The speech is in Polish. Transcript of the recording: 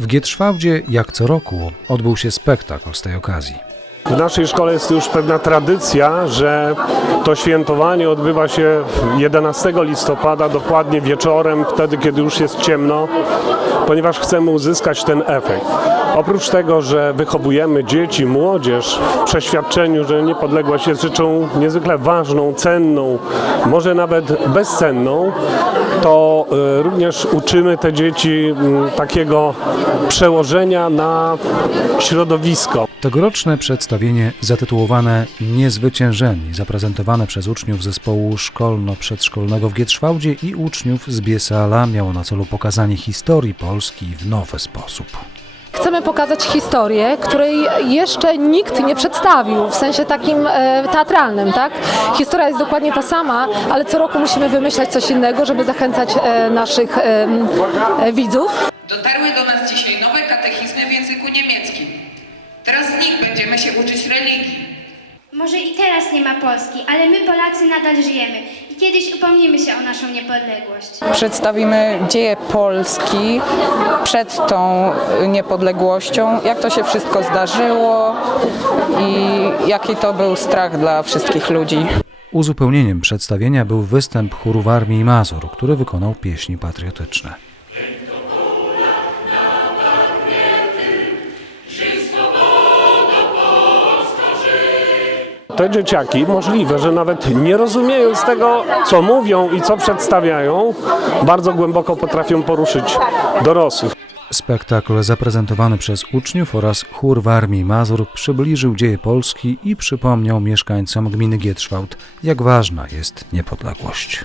W Gietrzwałdzie, jak co roku, odbył się spektakl z tej okazji. W naszej szkole jest już pewna tradycja, że to świętowanie odbywa się 11 listopada, dokładnie wieczorem, wtedy kiedy już jest ciemno, ponieważ chcemy uzyskać ten efekt. Oprócz tego, że wychowujemy dzieci, młodzież w przeświadczeniu, że niepodległość jest rzeczą niezwykle ważną, cenną, może nawet bezcenną, to y, również uczymy te dzieci mm, takiego przełożenia na środowisko. Tegoroczne przedstawienie zatytułowane Niezwyciężeni, zaprezentowane przez uczniów zespołu szkolno-przedszkolnego w Gietrzwałdzie i uczniów z Biesala miało na celu pokazanie historii Polski w nowy sposób. Chcemy pokazać historię, której jeszcze nikt nie przedstawił, w sensie takim e, teatralnym, tak? Historia jest dokładnie ta sama, ale co roku musimy wymyślać coś innego, żeby zachęcać e, naszych e, e, widzów. Dotarły do nas dzisiaj nowe katechizmy w języku niemieckim. Teraz z nich będziemy się uczyć religii. może i teraz nie ma Polski, ale my Polacy nadal żyjemy i kiedyś upomnimy się o naszą niepodległość. Przedstawimy dzieje Polski przed tą niepodległością, jak to się wszystko zdarzyło i jaki to był strach dla wszystkich ludzi. Uzupełnieniem przedstawienia był występ chóru Warmii i Mazur, który wykonał pieśni patriotyczne. Te dzieciaki możliwe, że nawet nie rozumiejąc tego, co mówią i co przedstawiają, bardzo głęboko potrafią poruszyć dorosłych. Spektakl zaprezentowany przez uczniów oraz chór Warmii i Mazur przybliżył dzieje Polski i przypomniał mieszkańcom gminy Gietrzwałd, jak ważna jest niepodległość.